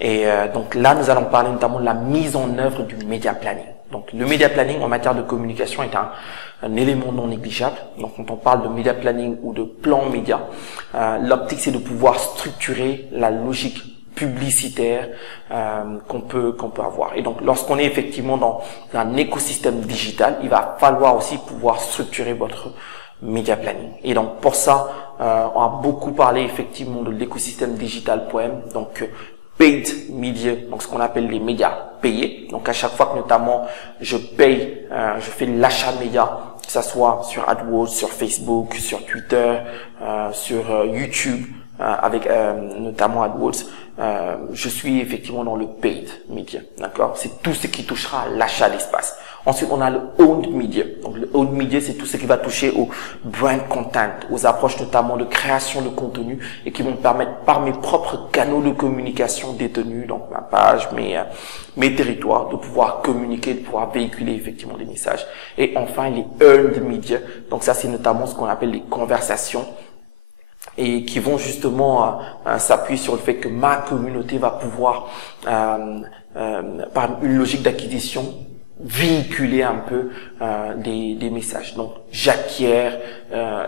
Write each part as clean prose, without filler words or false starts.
Et donc là, nous allons parler notamment de la mise en œuvre du media planning. Donc le media planning en matière de communication est un élément non négligeable. Donc quand on parle de media planning ou de plan média, l'optique c'est de pouvoir structurer la logique publicitaire qu'on peut avoir. Et donc lorsqu'on est effectivement dans un écosystème digital, il va falloir aussi pouvoir structurer votre media planning. Et donc pour ça, on a beaucoup parlé effectivement de l'écosystème digital Poem, donc paid media, donc ce qu'on appelle les médias payés. Donc à chaque fois que notamment je paye, je fais l'achat média, que ça soit sur AdWords, sur Facebook, sur Twitter, sur YouTube, avec notamment AdWords, je suis effectivement dans le paid media, d'accord? C'est tout ce qui touchera à l'achat d'espace. Ensuite, on a le owned media. Donc, le owned media, c'est tout ce qui va toucher au brand content, aux approches notamment de création de contenu et qui vont me permettre par mes propres canaux de communication détenus, donc ma page, mes territoires, de pouvoir communiquer, de pouvoir véhiculer effectivement des messages. Et enfin, les earned media. Donc, ça, c'est notamment ce qu'on appelle les conversations et qui vont justement s'appuyer sur le fait que ma communauté va pouvoir, par une logique d'acquisition, véhiculer un peu des messages. Donc j'acquiers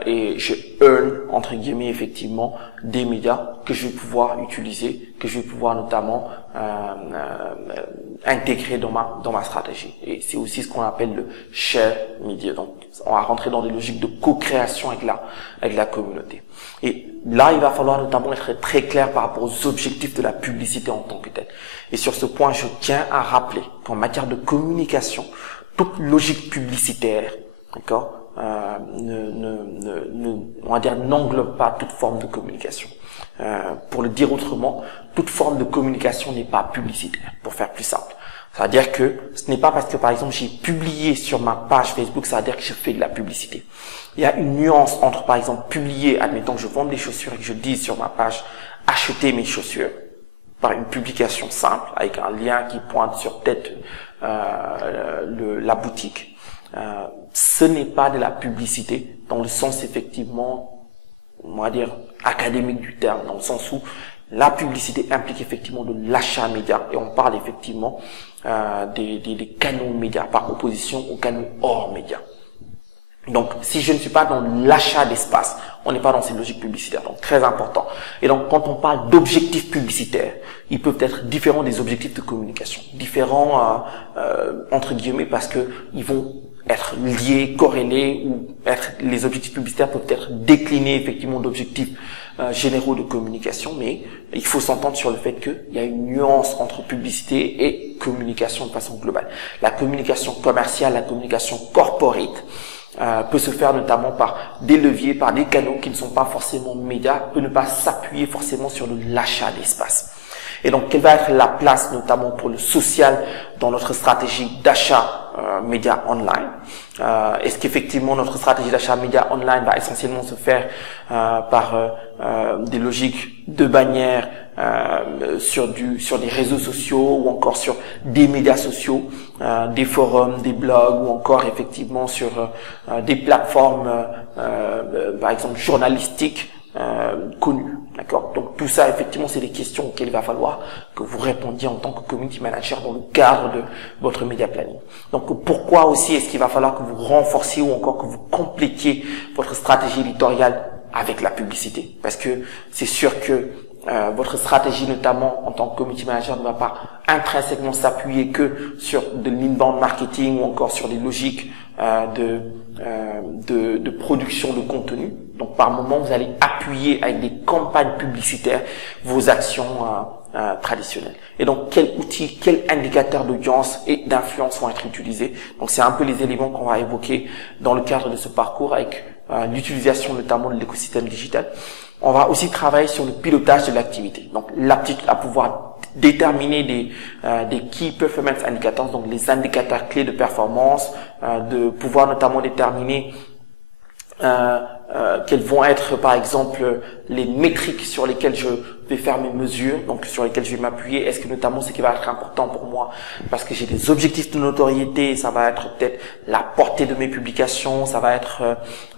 et je earn entre guillemets effectivement des médias que je vais pouvoir utiliser, que je vais pouvoir notamment intégrer dans ma stratégie. Et c'est aussi ce qu'on appelle le share media. Donc on va rentrer dans des logiques de co-création avec la communauté. Et là, il va falloir notamment être très clair par rapport aux objectifs de la publicité en tant que telle. Et sur ce point, je tiens à rappeler qu'en matière de communication, toute logique publicitaire, d'accord, on va dire n'englobe pas toute forme de communication. Pour le dire autrement, toute forme de communication n'est pas publicitaire, pour faire plus simple. C'est-à-dire que ce n'est pas parce que, par exemple, j'ai publié sur ma page Facebook, ça veut dire que je fais de la publicité. Il y a une nuance entre, par exemple, publier, admettons que je vende des chaussures et que je dise sur ma page, achetez mes chaussures, par une publication simple, avec un lien qui pointe sur peut-être la boutique. Ce n'est pas de la publicité, dans le sens, effectivement, on va dire, académique du terme, dans le sens où la publicité implique effectivement de l'achat média et on parle effectivement des canaux médias par opposition aux canaux hors médias. Donc, si je ne suis pas dans l'achat d'espace, on n'est pas dans cette logique publicitaire. Donc, très important. Et donc, quand on parle d'objectifs publicitaires, ils peuvent être différents des objectifs de communication. Différents, entre guillemets, parce que ils vont être liés, corrélés, ou les objectifs publicitaires peuvent être déclinés, effectivement, d'objectifs généraux de communication, mais il faut s'entendre sur le fait qu'il y a une nuance entre publicité et communication de façon globale. La communication commerciale, la communication corporate, peut se faire notamment par des leviers, par des canaux qui ne sont pas forcément médias, peut ne pas s'appuyer forcément sur de l'achat d'espace. Et donc, quelle va être la place notamment pour le social dans notre stratégie d'achat média online? Est-ce qu'effectivement notre stratégie d'achat média online va essentiellement se faire par des logiques de bannières sur des réseaux sociaux ou encore sur des médias sociaux, des forums, des blogs ou encore effectivement sur des plateformes par exemple journalistiques connues, d'accord? Donc tout ça effectivement c'est des questions auxquelles il va falloir que vous répondiez en tant que community manager dans le cadre de votre média planning. Donc pourquoi aussi est-ce qu'il va falloir que vous renforciez ou encore que vous complétiez votre stratégie éditoriale avec la publicité? Parce que c'est sûr que votre stratégie, notamment en tant que community manager, ne va pas intrinsèquement s'appuyer que sur de l'inbound marketing ou encore sur des logiques de production de contenu. Donc, par moment, vous allez appuyer avec des campagnes publicitaires vos actions traditionnelles. Et donc, quels outils, quels indicateurs d'audience et d'influence vont être utilisés? Donc, c'est un peu les éléments qu'on va évoquer dans le cadre de ce parcours avec l'utilisation notamment de l'écosystème digital. On va aussi travailler sur le pilotage de l'activité. Donc, l'aptitude à pouvoir déterminer des Key Performance Indicators, donc les indicateurs clés de performance, de pouvoir notamment déterminer quelles vont être par exemple les métriques sur lesquelles je vais faire mes mesures, donc sur lesquelles je vais m'appuyer. Est-ce que notamment ce qui va être important pour moi, parce que j'ai des objectifs de notoriété, ça va être peut-être la portée de mes publications, ça va être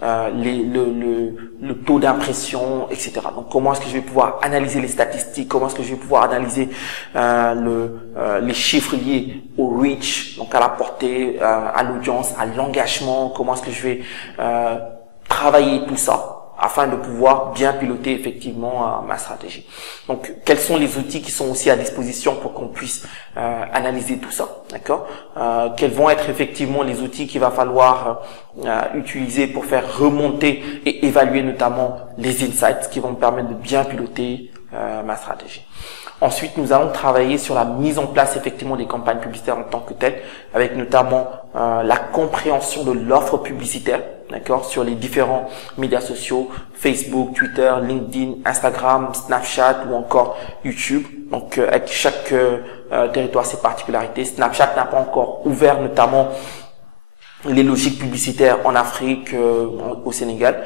le taux d'impression, etc. Donc comment est-ce que je vais pouvoir analyser les statistiques, comment est-ce que je vais pouvoir analyser les chiffres liés au reach, donc à la portée, à l'audience, à l'engagement, comment est-ce que je vais travailler tout ça afin de pouvoir bien piloter effectivement ma stratégie. Donc, quels sont les outils qui sont aussi à disposition pour qu'on puisse analyser tout ça, d'accord? Quels vont être effectivement les outils qu'il va falloir utiliser pour faire remonter et évaluer notamment les insights qui vont me permettre de bien piloter ma stratégie. Ensuite, nous allons travailler sur la mise en place effectivement des campagnes publicitaires en tant que telles, avec notamment la compréhension de l'offre publicitaire, d'accord, sur les différents médias sociaux, Facebook, Twitter, LinkedIn, Instagram, Snapchat ou encore YouTube. Donc, avec chaque territoire ses particularités. Snapchat n'a pas encore ouvert notamment les logiques publicitaires en Afrique, au Sénégal,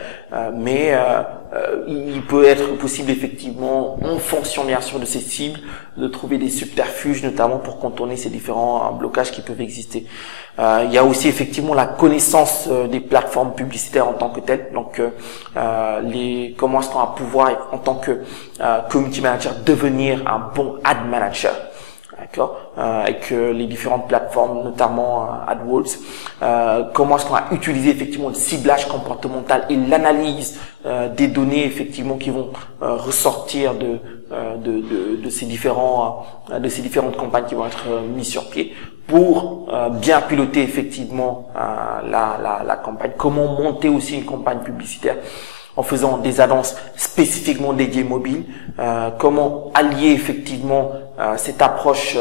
mais il peut être possible effectivement, en fonction bien sûr de ces cibles, de trouver des subterfuges notamment pour contourner ces différents blocages qui peuvent exister. Il y a aussi effectivement la connaissance des plateformes publicitaires en tant que telles. Donc, comment est-ce qu'on va pouvoir en tant que community manager devenir un bon ad manager. D'accord, avec les différentes plateformes, notamment AdWords. Comment est-ce qu'on va utiliser effectivement le ciblage comportemental et l'analyse des données effectivement qui vont ressortir de ces différentes campagnes qui vont être mises sur pied pour bien piloter effectivement la campagne. Comment monter aussi une campagne publicitaire en faisant des annonces spécifiquement dédiées mobiles, comment allier effectivement cette approche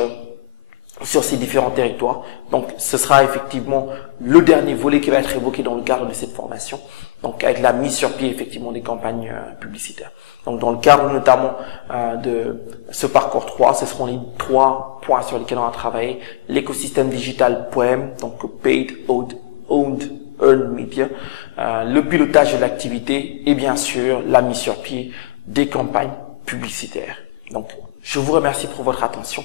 sur ces différents territoires. Donc ce sera effectivement le dernier volet qui va être évoqué dans le cadre de cette formation, donc avec la mise sur pied effectivement des campagnes publicitaires. Donc dans le cadre notamment de ce parcours 3, ce seront les 3 points sur lesquels on va travailler: l'écosystème digital POEM, donc Paid, Owned, Earned Media, le pilotage de l'activité et bien sûr la mise sur pied des campagnes publicitaires. Donc, je vous remercie pour votre attention